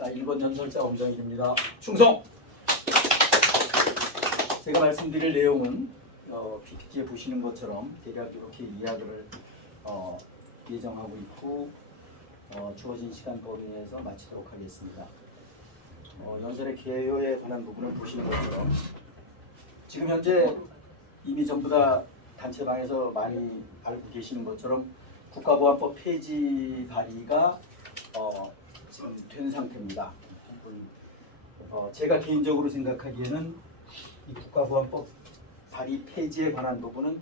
자, 1번 연설자 엄정일입니다. 충성! 제가 말씀드릴 내용은 PPT에 보시는 것처럼 대략 이렇게 이야기를 예정하고 있고 주어진 시간 범위 내에서 마치도록 하겠습니다. 연설의 개요에 관한 부분을 보시는 것처럼 지금 현재 이미 전부 다 단체방에서 많이 알고 계시는 것처럼 국가보안법 폐지 발의가 지금 된 상태입니다. 제가 개인적으로 생각하기에는 이 국가보안법 발의 폐지에 관한 부분은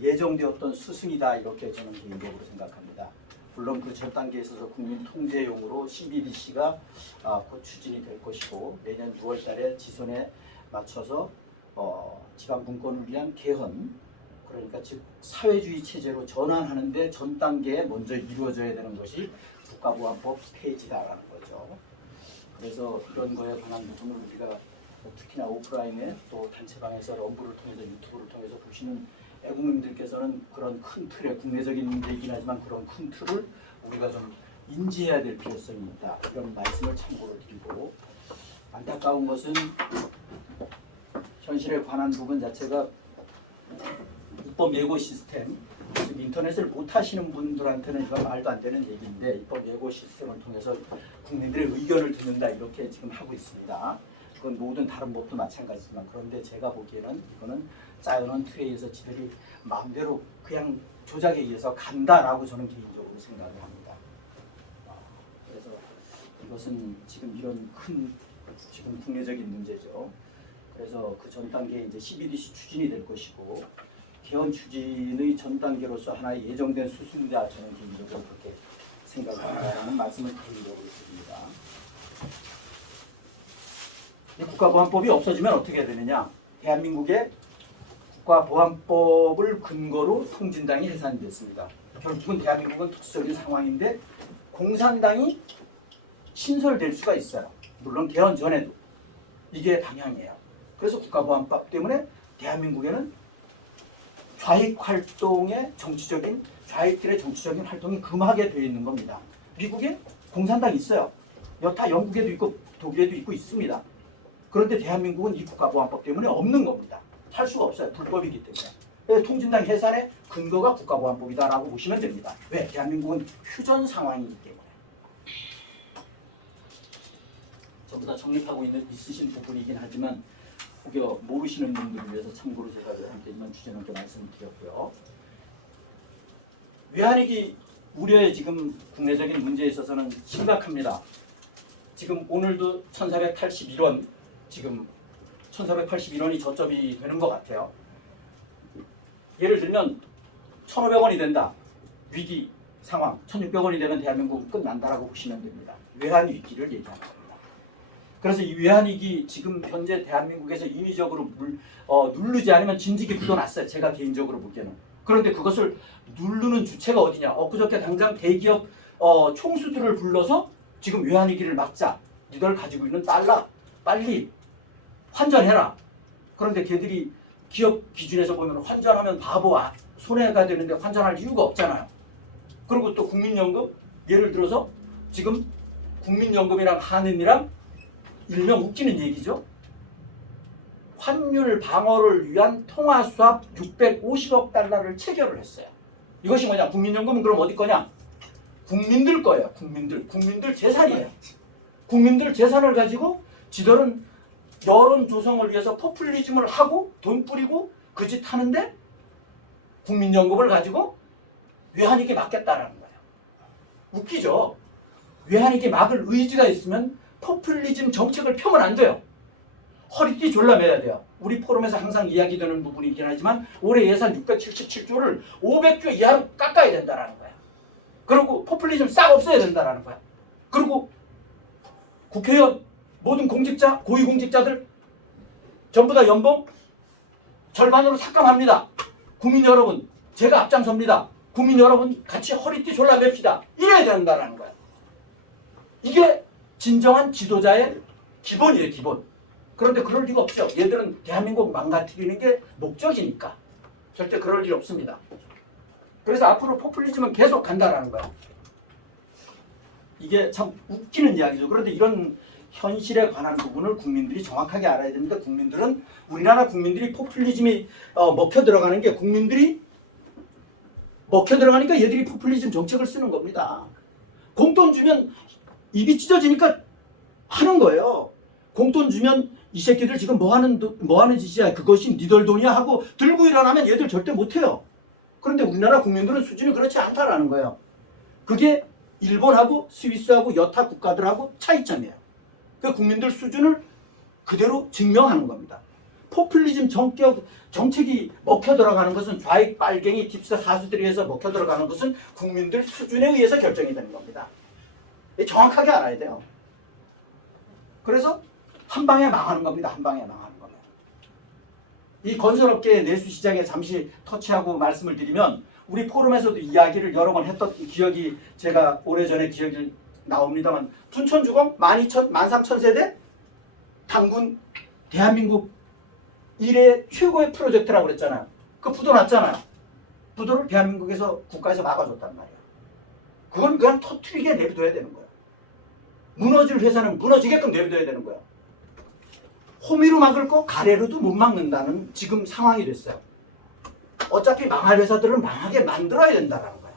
예정되었던 수순이다, 이렇게 저는 개인적으로 생각합니다. 물론 그 전 단계에 있어서 국민통제용으로 CBDC가 곧 추진이 될 것이고, 내년 6월 달에 지선에 맞춰서 지방 분권을 위한 개헌, 그러니까 즉 사회주의 체제로 전환하는데 전 단계에 먼저 이루어져야 되는 것이 국가보안법 폐지다라는 거죠. 그래서 이런 거에 관한 부분을 우리가 특히나 오프라인에 또 단체방에서 럼브를 통해서 유튜브를 통해서 보시는 애국민들께서는 그런 큰 틀에, 국내적인 문제이긴 하지만 그런 큰 틀을 우리가 좀 인지해야 될 필요성이 있다, 이런 말씀을 참고로 드리고, 안타까운 것은 현실에 관한 부분 자체가 입법 예고 시스템, 즉 인터넷을 못 하시는 분들한테는 이건 말도 안 되는 얘기인데, 입법 예고 시스템을 통해서 국민들의 의견을 듣는다, 이렇게 지금 하고 있습니다. 그건 모든 다른 법도 마찬가지지만, 그런데 제가 보기에는 이거는 짜여놓은 틀에 의해서 지들이 마음대로 그냥 조작에 의해서 간다라고 저는 개인적으로 생각을 합니다. 그래서 이것은 지금 이런 큰 지금 국내적인 문제죠. 그래서 그 전 단계에 이제 CBDC 추진이 될 것이고, 개헌 추진의 전 단계로서 하나의 예정된 수순이다, 저는 개인적으로 그렇게 생각한다는 말씀을 개인적으로 드립니다. 이 국가보안법이 없어지면 어떻게 되느냐? 대한민국의 국가보안법을 근거로 통진당이 해산됐습니다. 결국은 대한민국은 특수적인 상황인데 공산당이 신설될 수가 있어요. 물론 개헌 전에도. 이게 방향이에요. 그래서 국가보안법 때문에 대한민국에는 좌익들의 정치적인 활동이 금하게 되어 있는 겁니다. 미국에 공산당이 있어요. 여타 영국에도 있고 독일에도 있고 있습니다. 그런데 대한민국은 이 국가보안법 때문에 없는 겁니다. 할 수가 없어요. 불법이기 때문에. 통진당 해산의 근거가 국가보안법이다라고 보시면 됩니다. 왜? 대한민국은 휴전 상황이기 때문에. 전부 다 정립하고 있으신 부분이긴 하지만 혹여 모르시는 분들을 위해서 참고로 제가 함께지만 주제넘게 말씀드렸고요. 외환위기 우려의 지금 국내적인 문제에 있어서는 심각합니다. 지금 오늘도 1481원, 지금 1481원이 저점이 되는 것 같아요. 예를 들면 1,500원이 된다, 위기 상황, 1,600원이 되면 대한민국은 끝난다라고 보시면 됩니다. 외환위기를 얘기하는 겁니다. 그래서 이 외환위기 지금 현재 대한민국에서 인위적으로 누르지 않으면 진즉이 굳어났어요. 제가 개인적으로 보기에는. 그런데 그것을 누르는 주체가 어디냐? 엊그저께 당장 대기업 총수들을 불러서 지금 외환위기를 막자, 니들 가지고 있는 달러 빨리 환전해라. 그런데 걔들이 기업 기준에서 보면 환전하면 바보야, 손해가 되는데 환전할 이유가 없잖아요. 그리고 또 국민연금, 예를 들어서 지금 국민연금이랑 한은이랑 일명 웃기는 얘기죠. 환율 방어를 위한 통화수합 650억 달러를 체결을 했어요. 이것이 뭐냐? 국민연금은 그럼 어디 거냐? 국민들 거예요. 국민들 재산이에요. 국민들 재산을 가지고 지들은 여론 조성을 위해서 포퓰리즘을 하고 돈 뿌리고 그 짓 하는데, 국민연금을 가지고 외환위기 막겠다라는 거예요. 웃기죠? 외환위기 막을 의지가 있으면 포퓰리즘 정책을 펴면 안 돼요. 허리띠 졸라매야 돼요. 우리 포럼에서 항상 이야기되는 부분이긴 하지만 올해 예산 677조를 500조 이하로 깎아야 된다는 거야. 그리고 포퓰리즘 싹 없애야 된다는 거야. 그리고 국회의원, 모든 공직자, 고위공직자들 전부 다 연봉 절반으로 삭감합니다. 국민 여러분, 제가 앞장섭니다. 국민 여러분 같이 허리띠 졸라맵시다. 이래야 된다는 거야. 이게 진정한 지도자의 기본이에요, 기본. 그런데 그럴 리가 없죠. 얘들은 대한민국 망가뜨리는 게 목적이니까. 절대 그럴 일 없습니다. 그래서 앞으로 포퓰리즘은 계속 간다라는 거야. 이게 참 웃기는 이야기죠. 그런데 이런 현실에 관한 부분을 국민들이 정확하게 알아야 됩니다. 국민들은 우리나라 국민들이 포퓰리즘이 먹혀 들어가는 게 국민들이 먹혀 들어가니까 얘들이 포퓰리즘 정책을 쓰는 겁니다. 공돈 주면 입이 찢어지니까 하는 거예요. 공돈 주면 이 새끼들 지금 뭐 하는 짓이야. 그것이 니들 돈이야 하고 들고 일어나면 얘들 절대 못해요. 그런데 우리나라 국민들은 수준이 그렇지 않다라는 거예요. 그게 일본하고 스위스하고 여타 국가들하고 차이점이에요. 그 국민들 수준을 그대로 증명하는 겁니다. 포퓰리즘 정책이 먹혀 들어가는 것은 좌익 빨갱이 딥스 하수들에 의해서 먹혀 들어가는 것은 국민들 수준에 의해서 결정이 되는 겁니다. 정확하게 알아야 돼요. 그래서 한 방에 망하는 겁니다. 한 방에 망하는 겁니다. 이 건설업계 내수시장에 잠시 터치하고 말씀을 드리면 우리 포럼에서도 이야기를 여러 번 했던 기억이 제가 오래전에 기억이 나옵니다만 춘천주공 12,000, 13,000세대 당군 대한민국 일의 최고의 프로젝트라고 그랬잖아요. 그 부도 났잖아요. 부도를 대한민국에서 국가에서 막아줬단 말이에요. 그건 그냥 터트리게 내비둬야 되는 거예요. 무너질 회사는 무너지게끔 내비둬야 되는 거예요. 호미로 막을 거 가래로도 못 막는다는 지금 상황이 됐어요. 어차피 망할 회사들은 망하게 만들어야 된다는 거예요.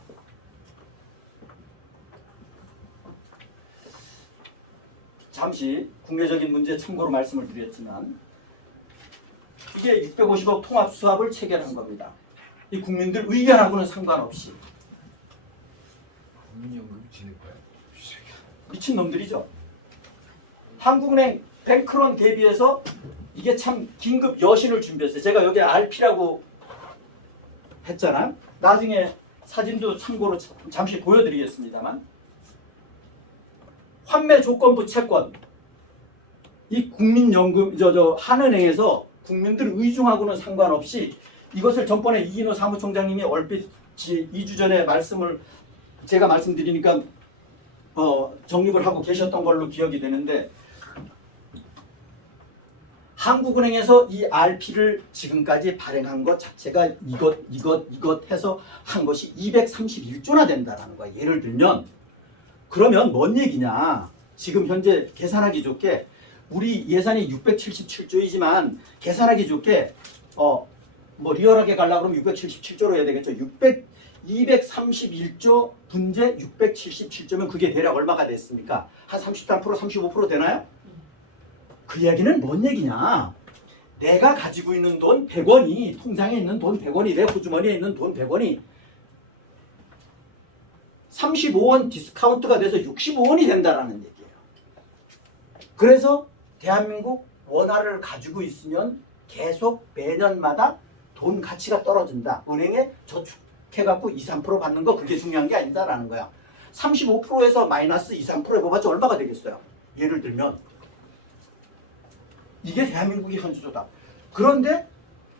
잠시 국내적인 문제 참고로 말씀을 드렸지만 이게 650억 통합 수합을 체결한 겁니다. 이 국민들 의견하고는 상관없이. 국민연금 지는 거야? 미친 놈들이죠. 한국은행 뱅크론 대비해서 이게 참 긴급 여신을 준비했어요. 제가 여기 RP라고 했잖아요. 나중에 사진도 참고로 잠시 보여드리겠습니다만 환매 조건부 채권 이 국민연금 한은행에서 국민들 의중하고는 상관없이 이것을 전번에 이인호 사무총장님이 얼핏 2주 전에 제가 말씀드리니까 정립을 하고 계셨던 걸로 기억이 되는데 한국은행에서 이 RP를 지금까지 발행한 것 자체가 이것 해서 한 것이 231조나 된다는 거야. 예를 들면 그러면 뭔 얘기냐. 지금 현재 계산하기 좋게 우리 예산이 677조이지만 계산하기 좋게 리얼하게 가려고 그러면 677조로 해야 되겠죠. 231조 분제 677조면 그게 대략 얼마가 됐습니까? 한 33%, 35% 되나요? 그 이야기는 뭔 얘기냐? 내가 가지고 있는 돈 100원이 통장에 있는 돈 100원이 내 호주머니에 있는 돈 100원이 35원 디스카운트가 돼서 65원이 된다라는 얘기예요. 그래서 대한민국 원화를 가지고 있으면 계속 매년마다 돈 가치가 떨어진다. 은행에 저축해갖고 2, 3% 받는 거 그게 중요한 게 아니다라는 거야. 35%에서 마이너스 2, 3% 해봐봤자 얼마가 되겠어요? 예를 들면 이게 대한민국의 현주소다. 그런데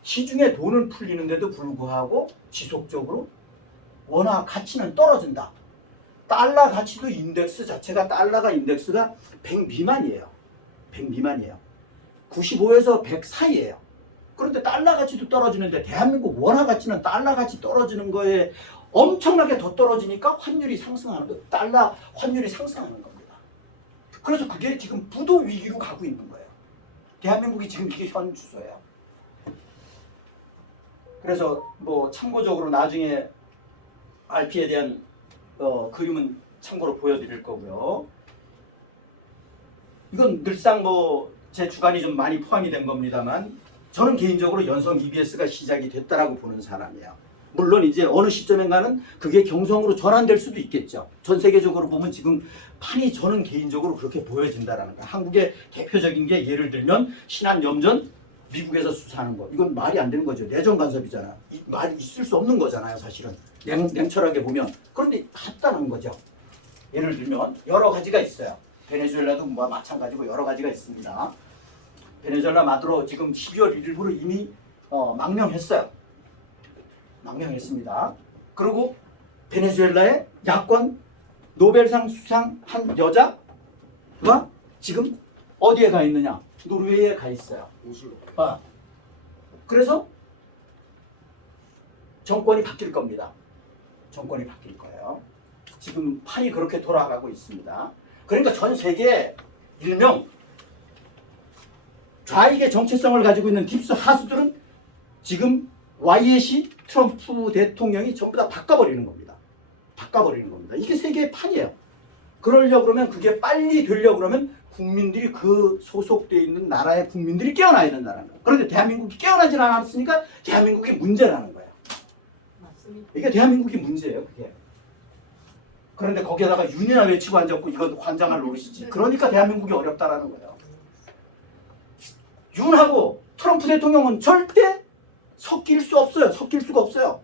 시중에 돈은 풀리는데도 불구하고 지속적으로 원화 가치는 떨어진다. 달러 가치도 인덱스 자체가 달러가 인덱스가 100 미만이에요. 100 미만이에요. 95에서 100 사이예요. 그런데 달러 가치도 떨어지는데 대한민국 원화 가치는 달러 가치 떨어지는 거에 엄청나게 더 떨어지니까 환율이 상승하는 거예요. 달러 환율이 상승하는 겁니다. 그래서 그게 지금 부도 위기로 가고 있는 거예요. 대한민국이 지금 이게 현 주소예요. 그래서 참고적으로 나중에 RP에 대한 그림은 참고로 보여드릴 거고요. 이건 늘상 제 주관이 좀 많이 포함이 된 겁니다만 저는 개인적으로 연성 EBS가 시작이 됐다라고 보는 사람이에요. 물론 이제 어느 시점인가는 그게 경성으로 전환될 수도 있겠죠. 전 세계적으로 보면 지금 판이 저는 개인적으로 그렇게 보여진다라는 거예요. 한국의 대표적인 게 예를 들면 신한염전 미국에서 수사하는 거. 이건 말이 안 되는 거죠. 내정 간섭이잖아요. 말이 있을 수 없는 거잖아요. 사실은. 냉철하게 보면. 그런데 했다는 거죠. 예를 들면 여러 가지가 있어요. 베네수엘라도 마찬가지고 여러 가지가 있습니다. 베네수엘라 마두로 지금 12월 1일부로 이미 망명했어요. 망명했습니다. 그리고 베네수엘라의 야권 노벨상 수상한 여자가 지금 어디에 가 있느냐? 노르웨이에 가 있어요. 그래서 정권이 바뀔 겁니다. 정권이 바뀔 거예요. 지금 판이 그렇게 돌아가고 있습니다. 그러니까 전 세계 일명 좌익의 정체성을 가지고 있는 딥스 하수들은 지금 YS이 트럼프 대통령이 전부 다 바꿔버리는 겁니다. 바꿔버리는 겁니다. 이게 세계의 판이에요. 그러려고 그러면 그게 빨리 되려고 그러면 국민들이 그 소속되어 있는 나라의 국민들이 깨어나야 된다는 거예요. 그런데 대한민국이 깨어나질 않았으니까 대한민국이 문제라는 거예요. 맞습니다. 이게 대한민국이 문제예요. 그게. 그런데 거기에다가 윤이나 외치고 앉았고 이건 환장할 노릇이지. 그러니까 대한민국이 어렵다라는 거예요. 윤하고 트럼프 대통령은 절대 섞일 수 없어요. 섞일 수가 없어요.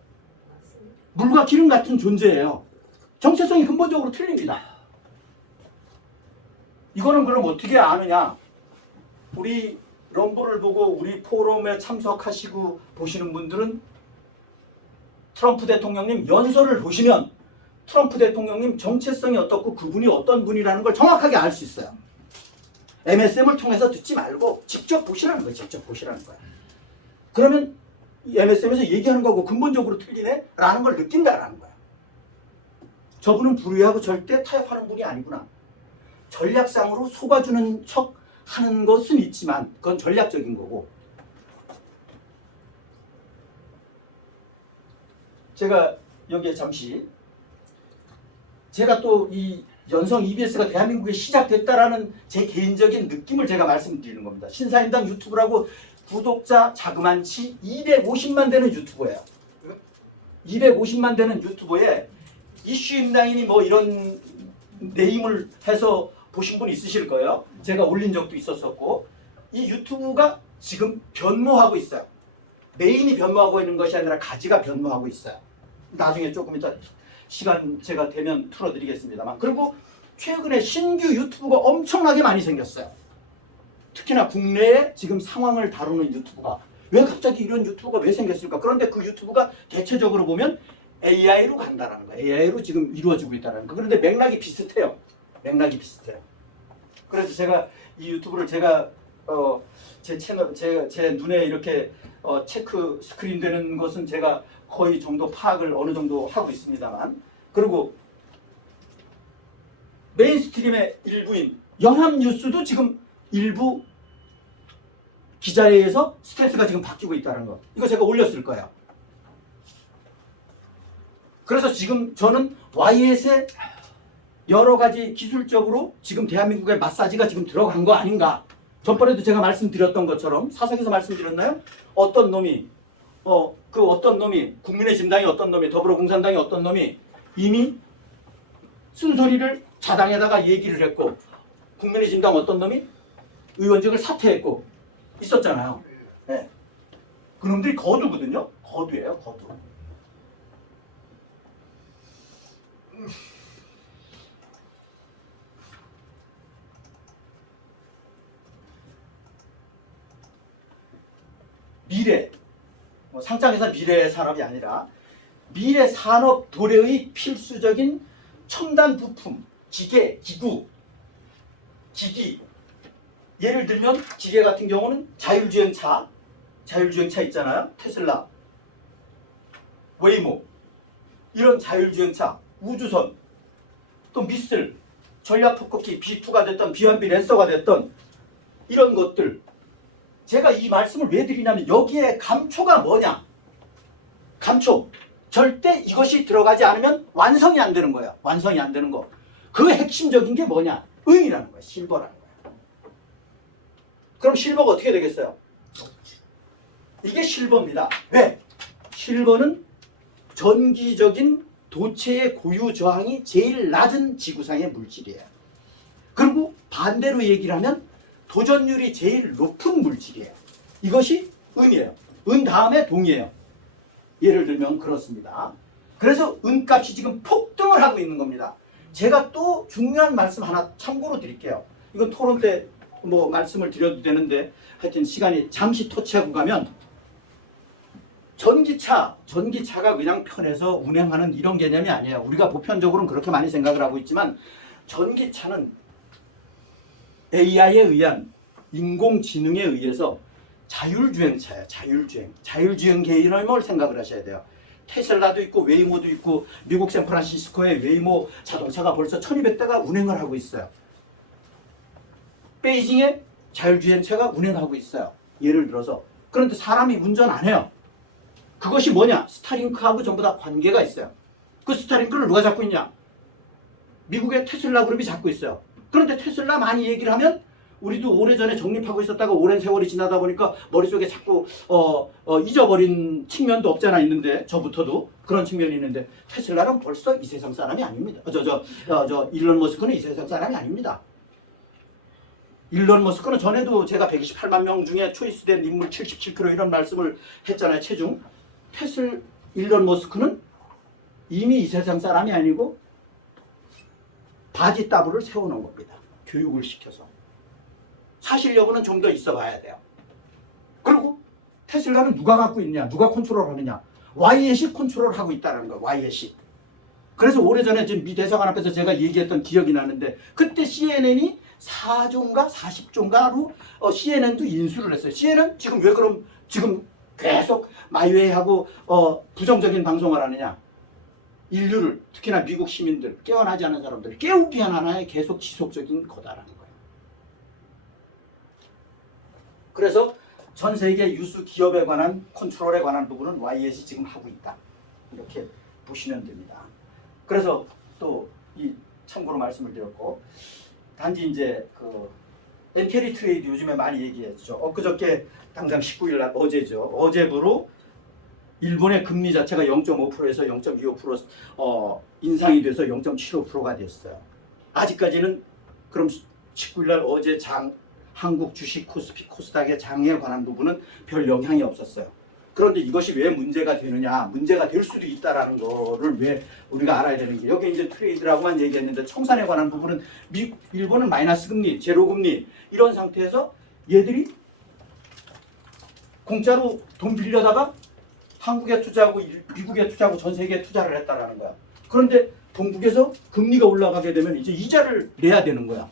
물과 기름 같은 존재예요. 정체성이 근본적으로 틀립니다. 이거는 그럼 어떻게 아느냐? 우리 럼블을 보고 우리 포럼에 참석하시고 보시는 분들은 트럼프 대통령님 연설을 보시면 트럼프 대통령님 정체성이 어떻고 그분이 어떤 분이라는 걸 정확하게 알 수 있어요. MSM을 통해서 듣지 말고 직접 보시라는 거예요. 직접 보시라는 거예요. 그러면 MSM에서 얘기하는 거고 근본적으로 틀리네? 라는 걸 느낀다라는 거예요. 저분은 불의하고 절대 타협하는 분이 아니구나. 전략상으로 속아주는 척 하는 것은 있지만 그건 전략적인 거고. 제가 여기에 잠시 제가 또 이 연성 EBS가 대한민국에 시작됐다라는 제 개인적인 느낌을 제가 말씀드리는 겁니다. 신사임당 유튜브라고 구독자 자그만치 250만 되는 유튜버예요. 250만 되는 유튜버에 이슈임당이니 뭐 이런 네임을 해서 보신 분 있으실 거예요. 제가 올린 적도 있었었고 이 유튜브가 지금 변모하고 있어요. 메인이 변모하고 있는 것이 아니라 가지가 변모하고 있어요. 나중에 조금 이따 시간 제가 되면 틀어드리겠습니다만. 그리고 최근에 신규 유튜브가 엄청나게 많이 생겼어요. 특히나 국내에 지금 상황을 다루는 유튜브가 왜 갑자기 이런 유튜브가 왜 생겼을까? 그런데 그 유튜브가 대체적으로 보면 AI로 간다라는 거예요. AI로 지금 이루어지고 있다는 거. 그런데 맥락이 비슷해요. 맥락이 비슷해요. 그래서 제가 이 유튜브를 제가 제 채널 제 눈에 이렇게 체크 스크린 되는 것은 제가 거의 정도 파악을 어느 정도 하고 있습니다만, 그리고 메인스트림의 일부인 연합뉴스도 지금 일부 기자에 의해서 스탠스가 지금 바뀌고 있다는 거. 이거 제가 올렸을 거예요. 그래서 지금 저는 YS의 여러 가지 기술적으로 지금 대한민국의 마사지가 지금 들어간 거 아닌가. 전번에도 제가 말씀드렸던 것처럼 사석에서 말씀드렸나요? 어떤 놈이 국민의힘당이 어떤 놈이 더불어공산당이 어떤 놈이 이미 쓴소리를 자당에다가 얘기를 했고 국민의힘당 어떤 놈이 의원직을 사퇴했고 있었잖아요. 네. 그놈들이 거두거든요. 거두예요. 거두. 미래, 상장에서 미래 산업이 아니라 미래 산업 도래의 필수적인 첨단 부품, 기계, 기구, 기기. 예를 들면 기계 같은 경우는 자율주행차 있잖아요. 테슬라, 웨이모, 이런 자율주행차, 우주선, 또 미슬, 전략폭격기 B2가 됐던 B1B 랜서가 됐던 이런 것들. 제가 이 말씀을 왜 드리냐면 여기에 감초가 뭐냐? 감초. 절대 이것이 들어가지 않으면 완성이 안 되는 거예요. 완성이 안 되는 거. 그 핵심적인 게 뭐냐? 은이라는 거예요. 실버라는 거예요. 그럼 실버가 어떻게 되겠어요? 이게 실버입니다. 왜? 실버는 전기적인 도체의 고유 저항이 제일 낮은 지구상의 물질이에요. 그리고 반대로 얘기를 하면 도전율이 제일 높은 물질이에요. 이것이 은이에요. 은 다음에 동이에요. 예를 들면 그렇습니다. 그래서 은값이 지금 폭등을 하고 있는 겁니다. 제가 또 중요한 말씀 하나 참고로 드릴게요. 이건 토론 때 뭐 말씀을 드려도 되는데 하여튼 시간이 잠시 터치하고 가면 전기차가 그냥 편해서 운행하는 이런 개념이 아니에요. 우리가 보편적으로는 그렇게 많이 생각을 하고 있지만 전기차는 AI에 의한 인공지능에 의해서 자율주행차예요. 자율주행 개념을 생각을 하셔야 돼요. 테슬라도 있고 웨이모도 있고 미국 샌프란시스코에 웨이모 자동차가 벌써 1200대가 운행을 하고 있어요. 베이징에 자율주행차가 운행하고 있어요. 예를 들어서. 그런데 사람이 운전 안 해요. 그것이 뭐냐? 스타링크하고 전부 다 관계가 있어요. 그 스타링크를 누가 잡고 있냐? 미국의 테슬라 그룹이 잡고 있어요. 그런데 테슬라 많이 얘기를 하면 우리도 오래전에 정립하고 있었다가 오랜 세월이 지나다 보니까 머릿속에 자꾸 잊어버린 측면도 없잖아 있는데 저부터도 그런 측면이 있는데 테슬라는 벌써 이 세상 사람이 아닙니다. 일론 머스크는 이 세상 사람이 아닙니다. 일론 머스크는 전에도 제가 128만 명 중에 초이스된 인물 77kg 이런 말씀을 했잖아요. 체중. 일론 머스크는 이미 이 세상 사람이 아니고 바지 따블을 세워놓은 겁니다. 교육을 시켜서. 사실 여부는 좀 더 있어 봐야 돼요. 그리고 테슬라는 누가 갖고 있냐? 누가 컨트롤하느냐? 와이엇이 컨트롤하고 있다는 거예요. 와이엇이. 그래서 오래전에 지금 미 대사관 앞에서 제가 얘기했던 기억이 나는데 그때 CNN이 4조인가 40조인가로 CNN도 인수를 했어요. CNN 지금 왜 그럼 지금 계속 마이웨이하고 부정적인 방송을 하느냐? 인류를 특히나 미국 시민들 깨어나지 않은 사람들 깨우기 위한 하나의 계속 지속적인 거다라는 거예요. 그래서 전 세계 유수 기업에 관한 컨트롤에 관한 부분은 YS이 지금 하고 있다. 이렇게 보시면 됩니다. 그래서 또 이 참고로 말씀을 드렸고 단지 이제 그 엔캐리 트레이드 요즘에 많이 얘기했죠. 엊그저께 당장 19일 날 어제죠. 어제부로 일본의 금리 자체가 0.5%에서 0.25% 인상이 돼서 0.75%가 됐어요. 아직까지는 그럼 19일 날 어제 한국 주식 코스피 코스닥의 장에 관한 부분은 별 영향이 없었어요. 그런데 이것이 왜 문제가 되느냐, 문제가 될 수도 있다라는 거를 왜 우리가 알아야 되는 게 여기 이제 트레이드라고만 얘기했는데 청산에 관한 부분은 일본은 마이너스 금리, 제로 금리 이런 상태에서 얘들이 공짜로 돈 빌려다가 한국에 투자하고 미국에 투자하고 전 세계에 투자를 했다라는 거야. 그런데 동북에서 금리가 올라가게 되면 이제 이자를 내야 되는 거야.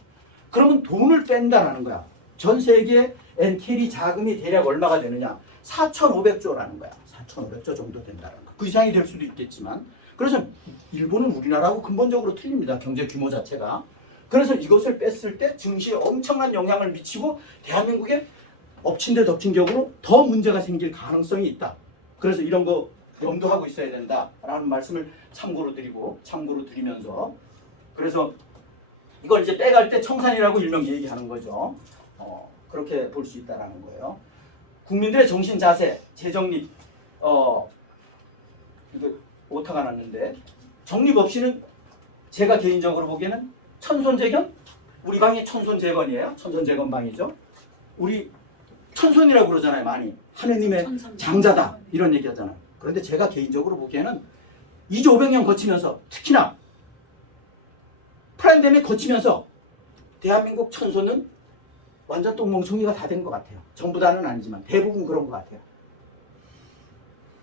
그러면 돈을 뺀다라는 거야. 전 세계 엔캐리 자금이 대략 얼마가 되느냐? 4,500조라는 거야. 4,500조 정도 된다는 거. 그 이상이 될 수도 있겠지만. 그래서 일본은 우리나라하고 근본적으로 틀립니다. 경제 규모 자체가. 그래서 이것을 뺐을 때 증시에 엄청난 영향을 미치고 대한민국에 엎친 데 덮친 격으로 더 문제가 생길 가능성이 있다. 그래서 이런 거 염두하고 있어야 된다라는 말씀을 참고로 드리면서 그래서 이걸 이제 빼갈 때 청산이라고 일명 얘기하는 거죠. 그렇게 볼 수 있다라는 거예요. 국민들의 정신 자세, 재정립, 이거 오타가 났는데 정립 없이는 제가 개인적으로 보기에는 천손재건? 우리 방이 천손재건이에요. 천손재건방이죠. 우리 천손이라고 그러잖아요. 많이. 하느님의 장자다. 이런 얘기 하잖아요. 그런데 제가 개인적으로 보기에는 2조 500년 거치면서 특히나 프랜데믹 거치면서 대한민국 천손은 완전 똥멍청이가 다 된 것 같아요. 전부 다는 아니지만 대부분 그런 것 같아요.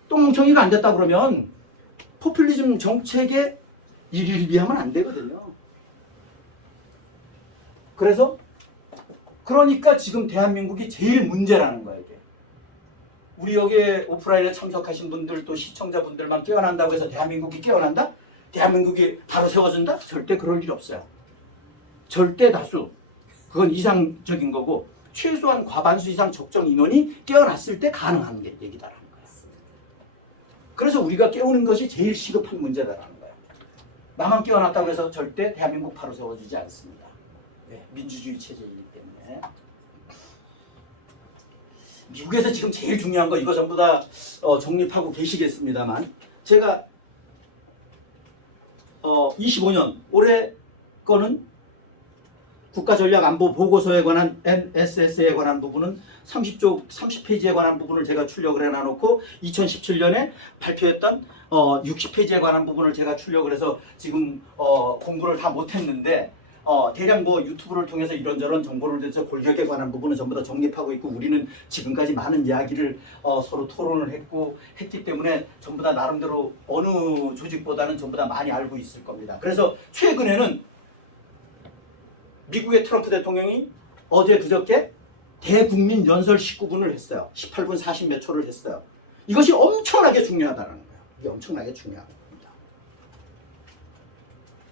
똥멍청이가 안 됐다 그러면 포퓰리즘 정책에 일일비하면 안 되거든요. 그러니까 지금 대한민국이 제일 문제라는 거예요. 이게. 우리 여기에 오프라인에 참석하신 분들 또 시청자분들만 깨어난다고 해서 대한민국이 깨어난다? 대한민국이 바로 세워진다? 절대 그럴 일 없어요. 절대 다수. 그건 이상적인 거고 최소한 과반수 이상 적정 인원이 깨어났을 때 가능한 게 얘기다라는 거예요. 그래서 우리가 깨우는 것이 제일 시급한 문제다라는 거예요. 나만 깨어났다고 해서 절대 대한민국 바로 세워지지 않습니다. 네, 민주주의 체제이기 때문에. 미국에서 지금 제일 중요한 거 이거 전부 다 정립하고 계시겠습니다만 제가 25년 올해 거는 국가전략안보보고서에 관한 NSS에 관한 부분은 30페이지에 관한 부분을 제가 출력을 해놔놓고 2017년에 발표했던 60페이지에 관한 부분을 제가 출력을 해서 지금 공부를 다 못했는데 대략 뭐 유튜브를 통해서 이런저런 정보를 대해서 골격에 관한 부분은 전부 다 정립하고 있고 우리는 지금까지 많은 이야기를 서로 토론을 했기 때문에 전부 다 나름대로 어느 조직보다는 전부 다 많이 알고 있을 겁니다. 그래서 최근에는 미국의 트럼프 대통령이 어제 그저께 대국민 연설 19분을 했어요. 18분 40몇 초를 했어요. 이것이 엄청나게 중요하다는 거예요. 이게 엄청나게 중요한 겁니다.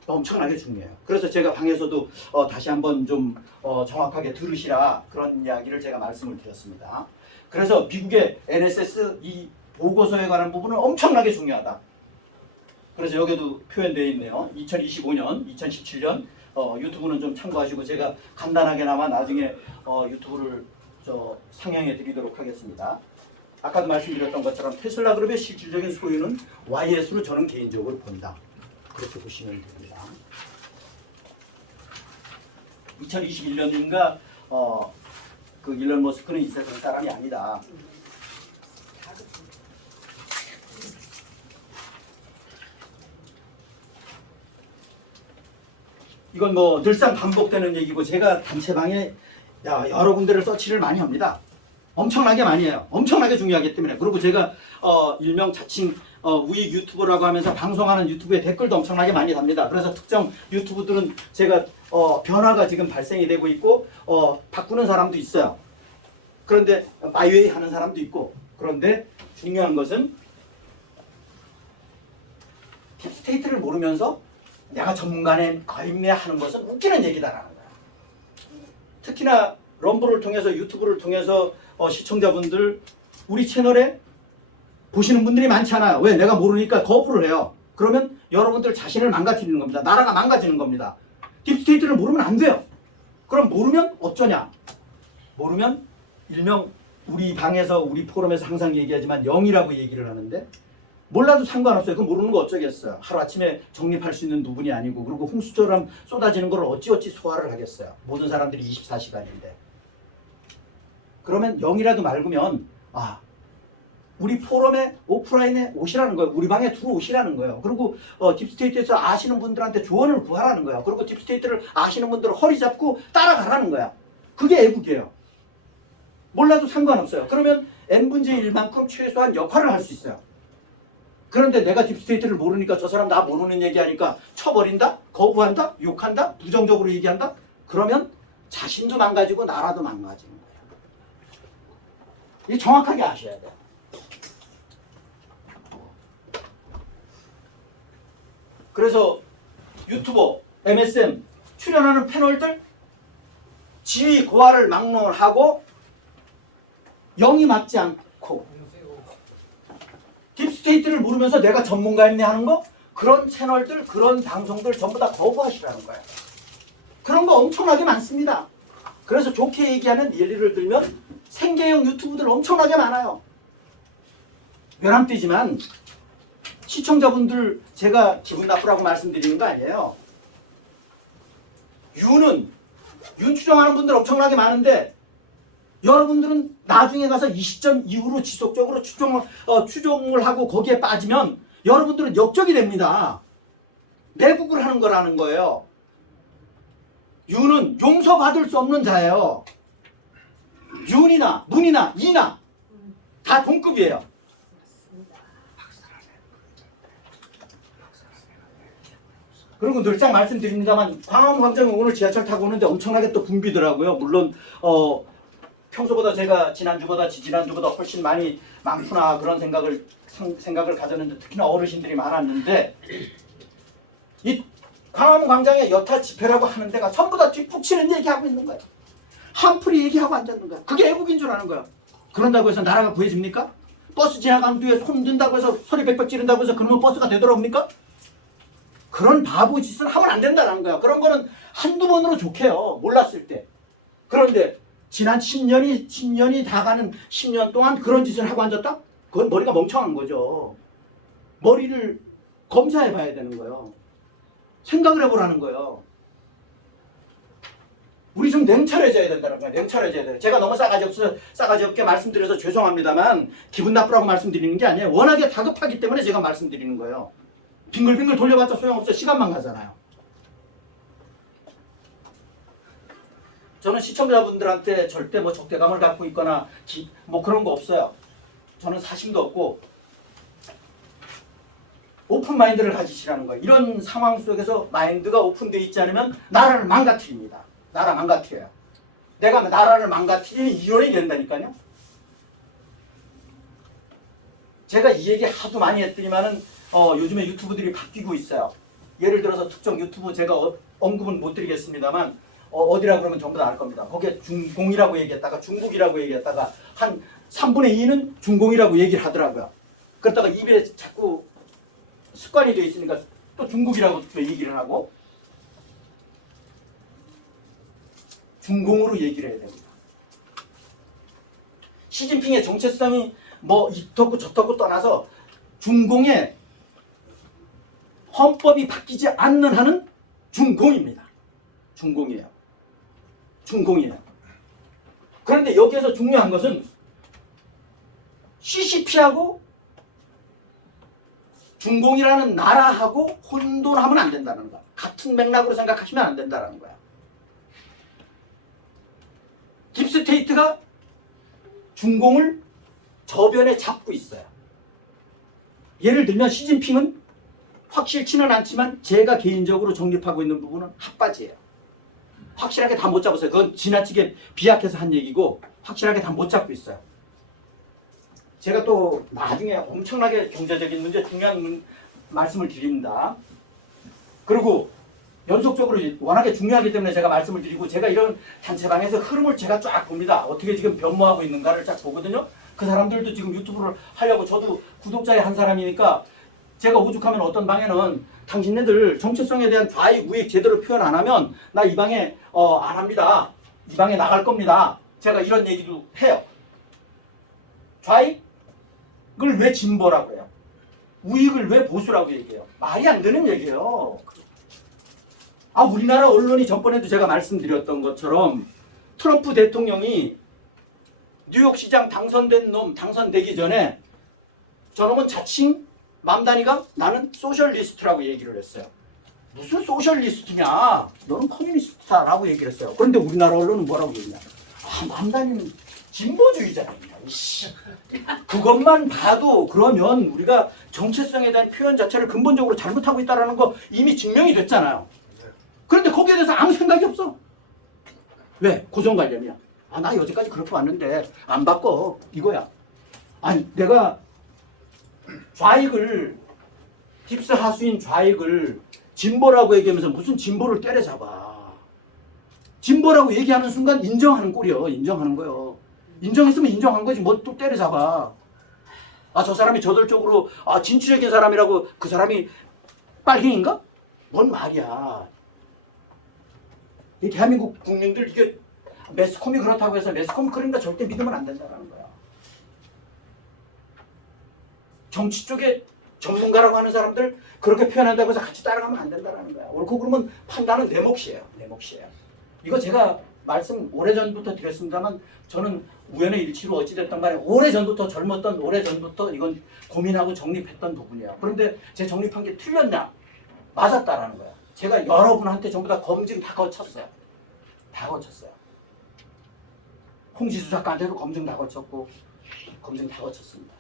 엄청나게 중요해요. 그래서 제가 방에서도 다시 한번 좀 정확하게 들으시라 그런 이야기를 제가 말씀을 드렸습니다. 그래서 미국의 NSS 이 보고서에 관한 부분은 엄청나게 중요하다. 그래서 여기도 표현되어 있네요. 2025년, 2017년 유튜브는 좀 참고하시고 제가 간단하게나마 나중에 유튜브를 상영해 드리도록 하겠습니다. 아까도 말씀드렸던 것처럼 테슬라 그룹의 실질적인 소유는 YS로 저는 개인적으로 본다. 그렇게 보시면 됩니다. 2021년인가 그 일론 머스크는 이 세상 사람이 아니다. 이건 뭐 늘상 반복되는 얘기고 제가 단체방에 여러 군데를 서치를 많이 합니다. 엄청나게 많이 해요. 엄청나게 중요하기 때문에. 그리고 제가 일명 자칭 우익 유튜버라고 하면서 방송하는 유튜브에 댓글도 엄청나게 많이 답니다. 그래서 특정 유튜브들은 제가 변화가 지금 발생이 되고 있고 바꾸는 사람도 있어요. 그런데 마이웨이 하는 사람도 있고. 그런데 중요한 것은 딥스테이트를 모르면서 내가 전문가에 가입하는 것은 웃기는 얘기다라는 거야. 특히나 럼블을 통해서 유튜브를 통해서 시청자분들 우리 채널에 보시는 분들이 많잖아요. 왜? 내가 모르니까 거부를 해요. 그러면 여러분들 자신을 망가뜨리는 겁니다. 나라가 망가지는 겁니다. 딥스테이트를 모르면 안 돼요. 그럼 모르면 어쩌냐? 모르면 일명 우리 방에서 우리 포럼에서 항상 얘기하지만 0이라고 얘기를 하는데 몰라도 상관없어요. 그 모르는 거 어쩌겠어요. 하루아침에 정립할 수 있는 부분이 아니고 그리고 홍수처럼 쏟아지는 걸 어찌어찌 소화를 하겠어요. 모든 사람들이 24시간인데. 그러면 0이라도 맑으면 우리 포럼에 오프라인에 오시라는 거예요. 우리 방에 들어오시라는 거예요. 그리고 딥스테이트에서 아시는 분들한테 조언을 구하라는 거예요. 그리고 딥스테이트를 아시는 분들을 허리 잡고 따라가라는 거야. 그게 애국이에요. 몰라도 상관없어요. 그러면 n분의 1만큼 최소한 역할을 할 수 있어요. 그런데 내가 딥스테이트를 모르니까 저 사람 나 모르는 얘기하니까 쳐버린다? 거부한다? 욕한다? 부정적으로 얘기한다? 그러면 자신도 망가지고 나라도 망가지는 거예요. 이게 정확하게 아셔야 돼요. 그래서 유튜버, MSM 출연하는 패널들 지위 고하를 막론하고 0이 맞지 않고 딥스테이트를 모르면서 내가 전문가였네 하는 거 그런 채널들, 그런 방송들 전부 다 거부하시라는 거예요. 그런 거 엄청나게 많습니다. 그래서 좋게 얘기하면 예를 들면 생계형 유튜브들 엄청나게 많아요. 외람되지만 시청자분들 제가 기분 나쁘라고 말씀드리는 거 아니에요. 윤 추정하는 분들 엄청나게 많은데 여러분들은 나중에 가서 이 시점 이후로 지속적으로 추종을 하고 거기에 빠지면 여러분들은 역적이 됩니다. 매국을 하는 거라는 거예요. 윤은 용서받을 수 없는 자예요. 윤이나 문이나 이나 다 동급이에요. 그리고 늘상 말씀드립니다만 광화문광장에 오늘 지하철 타고 오는데 엄청나게 또 붐비더라고요. 물론 평소보다 제가 지난주보다 지지난주보다 훨씬 많구나 그런 생각을 가졌는데 특히나 어르신들이 많았는데 이 광화문광장에 여타 집회라고 하는 데가 전부 다 뒷북치는 얘기하고 있는 거예요. 한풀이 얘기하고 앉았는 거야. 그게 애국인 줄 아는 거야. 그런다고 해서 나라가 구해집니까? 버스 지나간 뒤에 손 든다고 해서 소리 빽빽 지른다고 해서 그러면 버스가 되돌아옵니까? 그런 바보 짓을 하면 안 된다는 거야. 그런 거는 한두 번으로 좋게요. 몰랐을 때. 그런데 지난 10년이 다 가는 10년 동안 그런 짓을 하고 앉았다? 그건 머리가 멍청한 거죠. 머리를 검사해 봐야 되는 거예요. 생각을 해보라는 거예요. 우리 좀 냉철해져야 된다는 거예요. 냉철해져야 돼요. 제가 너무 싸가지 없게 말씀드려서 죄송합니다만 기분 나쁘라고 말씀드리는 게 아니에요. 워낙에 다급하기 때문에 제가 말씀드리는 거예요. 빙글빙글 돌려봤자 소용없어. 시간만 가잖아요. 저는 시청자분들한테 절대 뭐 적대감을 갖고 있거나 뭐 그런 거 없어요. 저는 사심도 없고 오픈 마인드를 가지시라는 거예요. 이런 상황 속에서 마인드가 오픈되어 있지 않으면 나라를 망가뜨립니다. 나라 망가뜨려요. 내가 나라를 망가뜨리는 이론이 된다니까요. 제가 이 얘기 하도 많이 했더니만은 요즘에 유튜브들이 바뀌고 있어요. 예를 들어서 특정 유튜브 제가 언급은 못 드리겠습니다만 어디라 그러면 전부 다 알 겁니다. 거기에 중공이라고 얘기했다가 중국이라고 얘기했다가 한 3분의 2는 중공이라고 얘기를 하더라고요. 그러다가 입에 자꾸 습관이 되어 있으니까 또 중국이라고 또 얘기를 하고 중공으로 얘기를 해야 됩니다. 시진핑의 정체성이 뭐 이렇고 저렇고 떠나서 중공의 헌법이 바뀌지 않는 한은 중공입니다. 중공이에요. 중공이에요. 그런데 여기에서 중요한 것은 CCP하고 중공이라는 나라하고 혼돈하면 안 된다는 거야. 같은 맥락으로 생각하시면 안 된다는 거야. 딥스테이트가 중공을 저변에 잡고 있어요. 예를 들면 시진핑은 확실치는 않지만 제가 개인적으로 정립하고 있는 부분은 핫바지예요. 확실하게 다 못 잡았어요. 그건 지나치게 비약해서 한 얘기고 확실하게 다 못 잡고 있어요. 제가 또 나중에 엄청나게 경제적인 문제 중요한 말씀을 드립니다. 그리고 연속적으로 워낙에 중요하기 때문에 제가 말씀을 드리고 제가 이런 단체방에서 흐름을 제가 쫙 봅니다. 어떻게 지금 변모하고 있는가를 쫙 보거든요. 그 사람들도 지금 유튜브를 하려고 저도 구독자의 한 사람이니까 제가 오죽하면 어떤 방에는 당신네들 정체성에 대한 좌익 우익 제대로 표현 안 하면 나 이 방에 안 합니다. 이 방에 나갈 겁니다. 제가 이런 얘기도 해요. 좌익을 왜 진보라고 해요? 우익을 왜 보수라고 얘기해요? 말이 안 되는 얘기예요. 우리나라 언론이 전번에도 제가 말씀드렸던 것처럼 트럼프 대통령이 뉴욕시장 당선된 놈 당선되기 전에 저놈은 자칭 맘다니가 나는 소셜리스트라고 얘기를 했어요. 무슨 소셜리스트냐? 너는 커뮤니스트다라고 얘기를 했어요. 그런데 우리나라 언론은 뭐라고 얘기냐? 맘다니는 진보주의자랍니다. 그것만 봐도 그러면 우리가 정체성에 대한 표현 자체를 근본적으로 잘못하고 있다는 거 이미 증명이 됐잖아요. 그런데 거기에 대해서 아무 생각이 없어. 왜? 고정관념이야. 나 여태까지 그렇게 왔는데 안 바꿔. 이거야. 아니 내가 좌익을 딥스 하수인 좌익을 진보라고 얘기하면서 무슨 진보를 때려잡아. 진보라고 얘기하는 순간 인정하는 꼴이요. 인정하는 거요. 인정했으면 인정한 거지 뭐 또 때려잡아. 저 사람이 저돌적으로 진취적인 사람이라고 그 사람이 빨갱인가? 뭔 말이야. 이 대한민국 국민들 이게 매스컴이 그렇다고 해서 매스컴 그런가 절대 믿으면 안 된다는 거야. 정치 쪽에 전문가라고 하는 사람들 그렇게 표현한다고 해서 같이 따라가면 안 된다는 거야. 옳고 그러면 판단은 내 몫이에요. 내 몫이에요. 이거 제가 말씀 오래전부터 드렸습니다만 저는 우연의 일치로 어찌됐든 간에 오래전부터 젊었던 오래전부터 이건 고민하고 정립했던 부분이에요. 그런데 제 정립한 게 틀렸냐? 맞았다라는 거야. 제가 여러분한테 전부 다 검증 다 거쳤어요. 다 거쳤어요. 홍지수 작가한테도 검증 다 거쳤고 검증 다 거쳤습니다.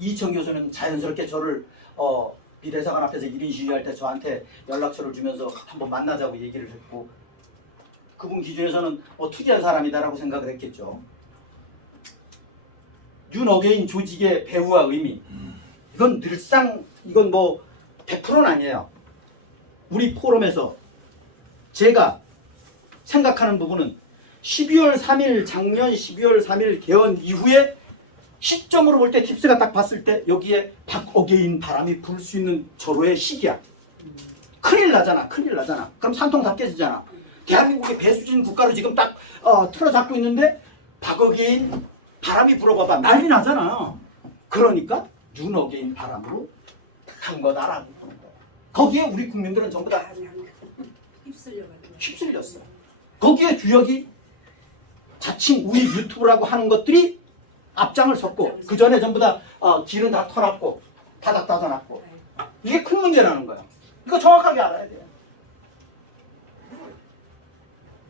이천 교수는 자연스럽게 저를 비대사관 앞에서 1인 시위할 때 저한테 연락처를 주면서 한번 만나자고 얘기를 했고 그분 기준에서는 특이한 사람이다라고 생각을 했겠죠. 윤어게인 조직의 배후와 의미 이건 늘상 이건 뭐 100%는 아니에요. 우리 포럼에서 제가 생각하는 부분은 12월 3일 작년 12월 3일 개헌 이후에 시점으로 볼 때 팁스가 딱 봤을 때 여기에 박어게인 바람이 불 수 있는 절호의 시기야. 큰일 나잖아. 큰일 나잖아. 그럼 산통 다 깨지잖아. 대한민국의 배수진 국가로 지금 딱 틀어잡고 있는데 박어게인 바람이 불어봐봐. 난리 나잖아. 그러니까 윤어게인 바람으로 간 거다라고 보는 거야. 거기에 우리 국민들은 전부 다 휩쓸렸어. 거기에 주역이 자칭 우리 유튜브라고 하는 것들이 앞장을 섰고 그 전에 전부 다 길은 다 터놨고 다닥 닫아놨고 이게 큰 문제라는 거야. 이거 정확하게 알아야 돼요.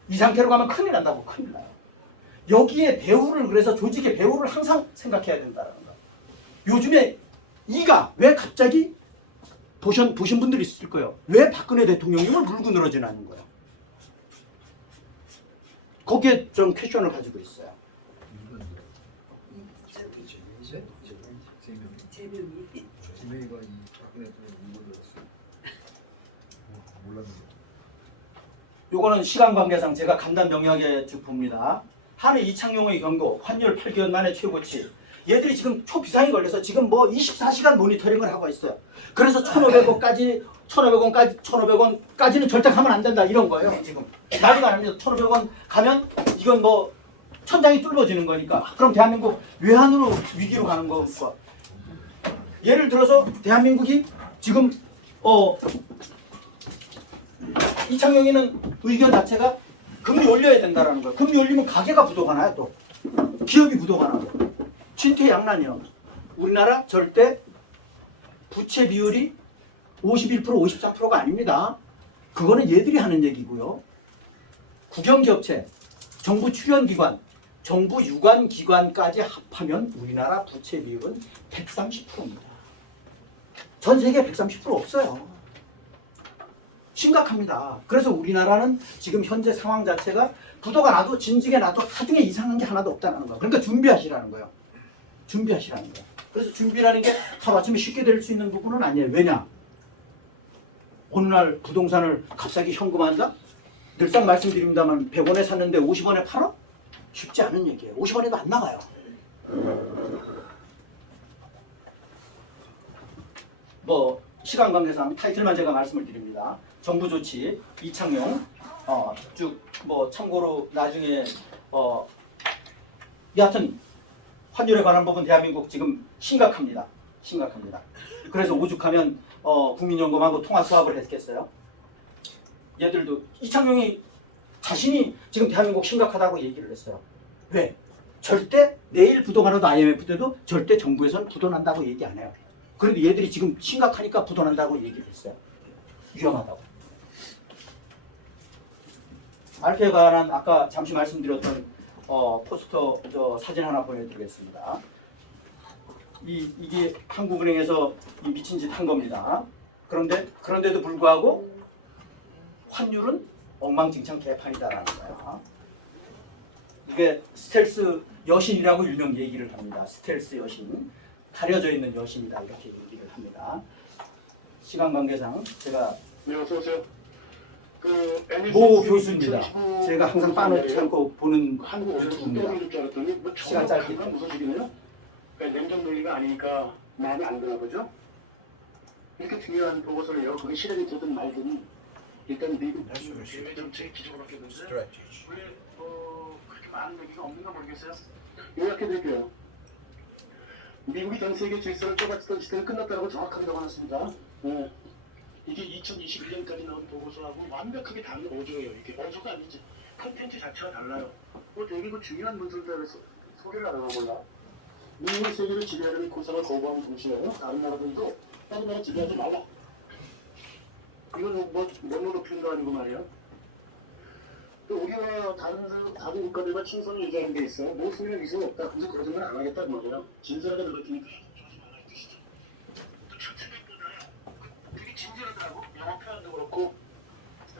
이 상태로 가면 큰일 난다고. 큰일 나요. 여기에 배후를 그래서 조직의 배후를 항상 생각해야 된다는 거야. 요즘에 이가 왜 갑자기 보신 분들이 있을 거예요. 왜 박근혜 대통령님을 물고 늘어지는 거예요. 거기에 좀 퀘션을 가지고 있어요. 셋? 세 명이. 세 명이가 이 박근혜 대통령 이걸 들었어요. 몰랐는데. 요거는 시간 관계상 제가 간단 명료하게 쭉 봅니다. 한해 이창용의 경고, 환율 8개월 만에 최고치. 얘들이 지금 초비상이 걸려서 지금 뭐 24시간 모니터링을 하고 있어요. 그래서 1,500원까지는 절대 가면 안 된다 이런 거예요. 지금 난리가 납니다. 1,500원 가면 이건 뭐 천장이 뚫어지는 거니까. 그럼 대한민국 외환으로 위기로 가는 거니까. 예를 들어서 대한민국이 지금 이창용이는 의견 자체가 금리 올려야 된다라는 거예요. 금리 올리면 가게가 부도가 나요. 또 기업이 부도가 나고 진퇴양난이요. 우리나라 절대 부채 비율이 51% 53%가 아닙니다. 그거는 얘들이 하는 얘기고요. 국영기업체, 정부 출연기관, 정부 유관기관까지 합하면 우리나라 부채 비율은 130%입니다. 전 세계 130% 없어요. 심각합니다. 그래서 우리나라는 지금 현재 상황 자체가 부도가 나도 진지게 나도 하등에 이상한 게 하나도 없다는 거예요. 그러니까 준비하시라는 거예요. 준비하시라는 거예요. 그래서 준비라는 게 하루아침에 쉽게 될 수 있는 부분은 아니에요. 왜냐? 어느 날 부동산을 갑자기 현금화한다? 늘상 말씀드립니다만 100원에 샀는데 50원에 팔아? 쉽지 않은 얘기예요. 50원에도 안 나가요. 뭐 시간 관계상 타이틀만 제가 말씀을 드립니다. 정부 조치 이창용 쭉 뭐 참고로 나중에 여하튼 환율에 관한 부분 대한민국 지금 심각합니다. 심각합니다. 그래서 오죽하면 국민연금하고 통화 수합을 했겠어요. 얘들도 이창용이 자신이 지금 대한민국 심각하다고 얘기를 했어요. 왜? 절대 내일 부도가 나도 IMF 때도 절대 정부에서는 부도 난다고 얘기 안 해요. 그런데 얘들이 지금 심각하니까 부도 난다고 얘기를 했어요. 위험하다고. RP에 관한 아까 잠시 말씀드렸던 포스터 사진 하나 보여드리겠습니다. 이게 한국은행에서 미친 짓 한 겁니다. 그런데도 불구하고 환율은 엉망진창 개판이다라는 거야. 이게 스텔스 여신이라고 일명 얘기를 합니다. 스텔스 여신, 가려져 있는 여신이다 이렇게 얘기를 합니다. 시간 관계상 제가 네, 어서 오세요. 모 교수입니다. 제가 항상 빠놓지 않고 보는 한국 유튜브입니다. 어려울 줄 알았더니 뭐 시간 짧기 정말 무서지겠네요. 그러니까 냉정 논리가 아니니까 마음에 안 드나 보죠. 이렇게 중요한 보고서를요. 그게 실행이 되든 말든 일단 미국 대외 정책의 기조가 바뀌었는데 왜 그렇게 많은 얘기가 없는가 모르겠어요. 요약해드릴게요. 미국이 전 세계 질서를 쪼가치던 시대는 끝났다고 정확하게 적어놨습니다. 네. 이게 2021년까지 나온 보고서하고 완벽하게 다른 어조예요. 이게 어조가 아니지. 컨텐츠 자체가 달라요. 되게 중요한 문서를 소개를 안 하나 몰라. 미국이 세계를 지배하려는 고상을 거부하는 동시에요. 다른 나라들도 다른 나라 지배하지 말라. 이건 뭔 높이는 거 아니고 말이야. 또 우리와 다른 국가들과 친선을 유지하는 게 있어. 뭐 소리는 이수가 없다. 그래서 그런 말 안 하겠다는 거죠. 진솔하게 노력하니까 하지 말라는 뜻이죠. 또 자체적보다 되게 진지하더라고. 영어 표현도 그렇고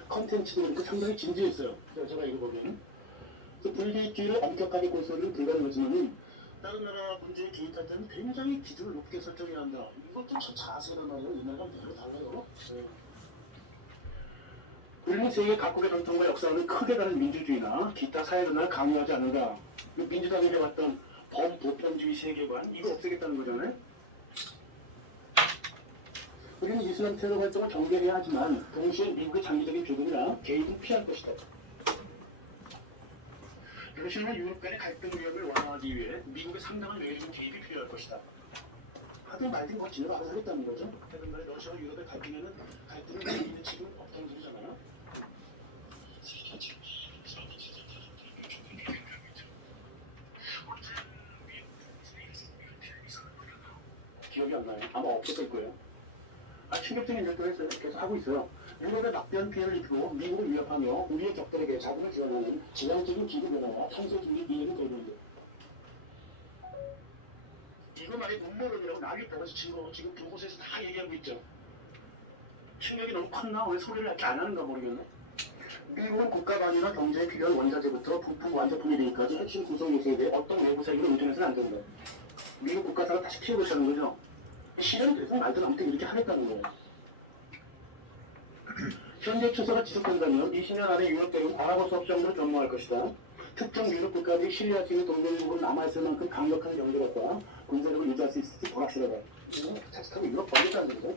컨텐츠도 그렇고 상당히 진지했어요. 제가 이거 보기에는. 그래서 불리기를 엄격하게 고소를 불가능하지만은 다른 나라 문제에 개입할 때는 굉장히 기준을 높게 설정해야 한다. 이것도 참 자세란 말이에요. 이 나라랑 매우 달라요. 네. 우리는 세계 각국의 전통과 역사는 크게 다른 민주주의나 기타 사회론을 강요하지 않는다. 민주당이 해왔던 범보편주의 세계관 이거 없애겠다는 거잖아요. 우리는 이슬람 테러 활동을 경계해야 하지만 동시에 미국의 장기적인 조종이나 개입은 피할 것이다. 러시아와 유럽 간의 갈등 위험을 완화하기 위해 미국의 상당한 외교적 개입이 필요할 것이다. 하든 말든 뭐 진을 알아서 하겠다는 거죠. 하여튼 말에 러시아와 유럽의 갈등을 이기는 책임은 없다는 소리잖아요. 기억이 안 나요. 아마 없었을 거예요. 충격적인 결정을 했어요. 계속 하고 있어요. 유럽의 막대한 피해를 입히고 미국을 위협하며 우리의 적들에게 자금을 지원하는 지향적인 기후 변화와 탄소 중립 이해를 걸고 있는 이거 말이 음모론이라고 낙이 떨어져 친 거 지금 두 곳에서 다 얘기하고 있죠. 충격이 너무 컸나? 왜 소리를 이렇게 안 하는가 모르겠네. 미국은 국가 간이나 경제에 필요한 원자재부터 부품, 완제품 이르기까지 핵심 구성 요소에 대해 어떤 외부 세력을 의존해서는 안 된다. 미국 국가사가 다시 피해보자는 거죠. 실현이 되든 말든 아무튼 이렇게 하겠다는 거예요. 현재 추세가 지속된다면 20년 안에 유럽 대륙은 바라볼 수 없을 정도로 전무할 것이다. 특정 유럽 국가들이 시리아 지구 동맹국으로 남아있을 만큼 강력한 경제력과 군사력을 유지할 수 있을지 불확실하다. 이건 자칫하면 유럽 번졌다는 거죠.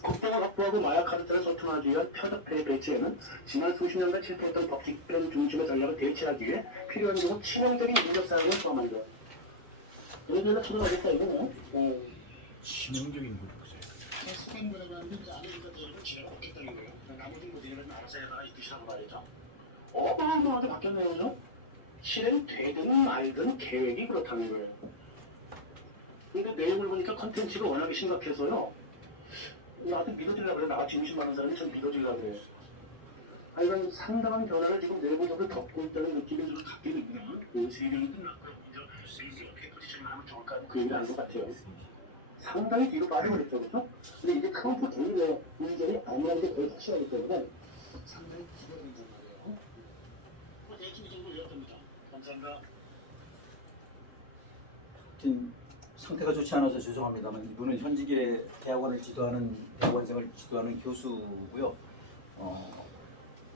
국가가 확보하고 마약 카르텔을 소통하기 위한 표적폐의 배치에는 지난 수십 년간 실패했던 법집행 중심의 전략을 대체하기 위해 필요한 경우 치명적인 인력사항을 포함한다. 이런 연락 처벌하겠다 이거는 치명적인 거죠. 수백 문화라는 게 아메리카 대륙을 지나가 없겠다는 거예요. 나머지 모델은 알아서 해가라 이 뜻이라고 말이죠. 어마어마하게 바뀌었네요, 그죠? 실행되든 말든 계획이 그렇다는 거예요. 근데 내용을 보니까 컨텐츠가 워낙에 심각해서요. 나한테 믿어주려고 그래. 나같이 의심 많은 사람이 전 믿어주려고 그래요. 하여간 상당한 변화를 지금 내부적으로 겪고 있다는 느낌이 좀 갖게 됩니다. 그 세계는 끝났고 이제 어떻게 포지션을 하면 좋을까 그 얘기를 하는 것 같아요. 상당히 뒤로 빠져버렸죠, 그렇죠? 근데 이제 트럼프 개인의 의견이 아무한테 거의 확실하기 때문에 상당히 기대된단 말이에요. 대충 이 정도 외웠답니다. 감사합니다. 지금 상태가 좋지 않아서 죄송합니다만 이분은 현직의 대학원을 지도하는 대학원생을 지도하는 교수고요.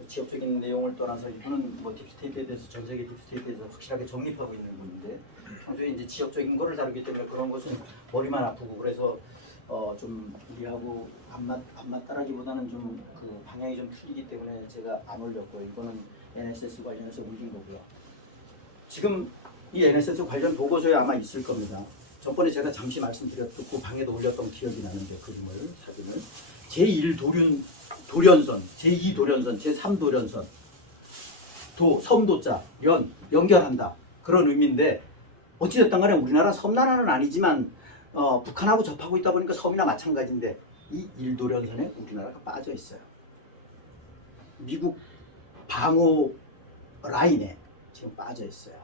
지역적인 내용을 떠나서 이분은 뭐 딥스테이트에 대해서 전 세계 딥스테이트에 대해서 확실하게 정립하고 있는 분인데 평소에 이제 지역적인 거를 다루기 때문에 그런 것은 머리만 아프고 그래서 좀 우리하고 안 맞다라기보다는 좀 그 방향이 좀 틀리기 때문에 제가 안 올렸고요. 이거는 NSS 관련해서 올린 거고요. 지금 이 NSS 관련 보고서에 아마 있을 겁니다. 저번에 제가 잠시 말씀드렸고 그 방에도 올렸던 기억이 나는데 사진을 제1 도련선, 제2 도련선, 제3 도련선 섬도자, 연결한다 그런 의미인데 어찌됐든 간에 우리나라 섬나라는 아니지만 북한하고 접하고 있다 보니까 섬이나 마찬가지인데 이 1도련선에 우리나라가 빠져 있어요. 미국 방호 라인에 지금 빠져 있어요.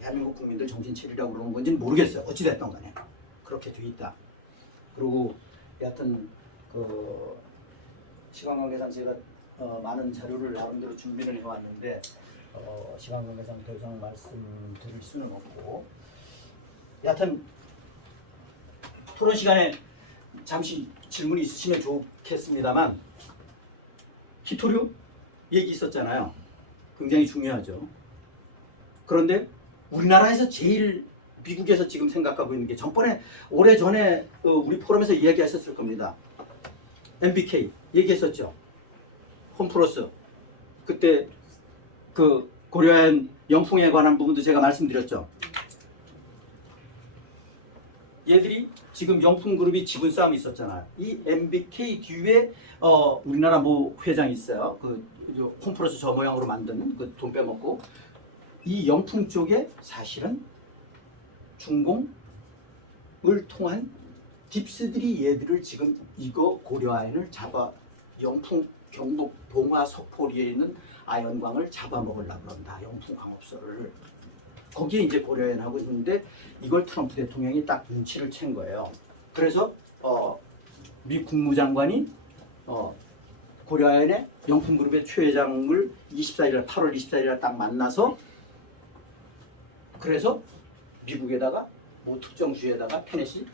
대한민국 국민들 정신 차리라고 그러는 건지는 모르겠어요. 어찌됐든 간에 그렇게 돼 있다. 그리고 여하튼 그 시간 관계상 제가 많은 자료를 나름대로 준비를 해왔는데 시간 관계상 더 이상 말씀드릴 수는 없고 여하튼 토론 시간에 잠시 질문이 있으시면 좋겠습니다만 히토류 얘기 있었잖아요. 굉장히 중요하죠. 그런데 우리나라에서 제일 미국에서 지금 생각하고 있는 게 전번에 오래전에 우리 포럼에서 이야기하셨을 겁니다. MBK 얘기했었죠. 홈플러스 그때 그 고려한 영풍에 관한 부분도 제가 말씀드렸죠. 얘들이 지금 영풍그룹이 지분 싸움이 있었잖아요. 이 MBK 뒤에 우리나라 뭐 회장이 있어요. 그 홈플러스 저 모양으로 만든 그 돈 빼먹고 이 영풍 쪽에 사실은 중공을 통한 딥스들이 얘들을 지금 이거 고려아연을 잡아 영풍 경북 봉화 석포리에 있는 아연광을 잡아먹으려고 그런다. 영풍 광업소를 거기에 이제 고려아연하고 있는데 이걸 트럼프 대통령이 딱 눈치를 챈 거예요. 그래서 미 국무장관이 고려아연의 영풍그룹의 최 회장을 8월 24일에 딱 만나서 그래서 미국에다가 뭐 특정 주에다가 테네시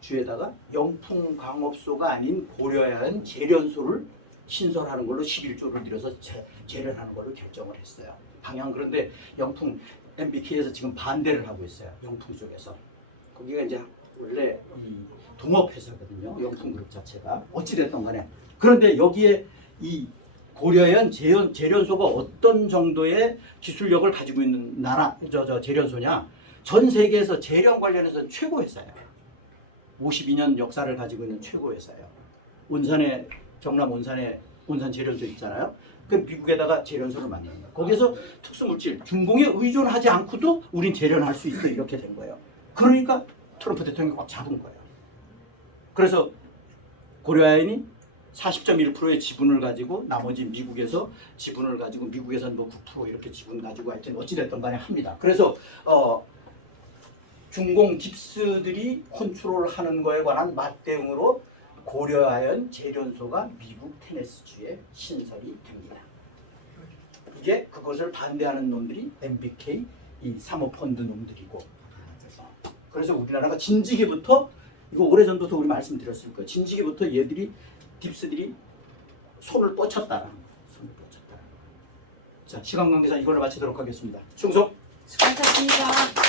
주에다가 영풍 광업소가 아닌 고려아연 재련소를 신설하는 걸로 11조를 들여서 재련하는 걸로 결정을 했어요. 방향 그런데 영풍 MBK에서 지금 반대를 하고 있어요. 영풍 쪽에서 거기가 이제 원래 이 동업회사거든요. 영풍그룹 자체가 어찌됐든 간에 그런데 여기에 이 고려아연 재련소가 어떤 정도의 기술력을 가지고 있는 재련소냐? 전 세계에서 재련 관련해서는 최고 회사예요. 52년 역사를 가지고 있는 최고 회사예요. 경남 온산 재련소 있잖아요. 그 미국에다가 재련소를 만드는 거예요. 거기서 특수물질, 중공에 의존하지 않고도 우린 재련할 수 있어 이렇게 된 거예요. 그러니까 트럼프 대통령이 꽉 잡은 거예요. 그래서 고려아연이 40.1%의 지분을 가지고 나머지 미국에서 지분을 가지고 미국에서는 뭐 9% 이렇게 지분 가지고 하여튼 어찌됐든 간에 합니다. 그래서 중공 딥스들이 컨트롤하는 거에 관한 맞대응으로 고려아연 재련소가 미국 테네시주에 신설이 됩니다. 이게 그것을 반대하는 놈들이 MBK 이 사모펀드 놈들이고 그래서 우리나라가 진지기부터 이거 오래전부터 우리 말씀드렸을 거예요. 진지기부터 얘들이 딥스들이 손을 뻗쳤다. 손을 뻗쳤다. 자, 시간 관계상 이걸로 마치도록 하겠습니다. 충성. 수고하셨습니다.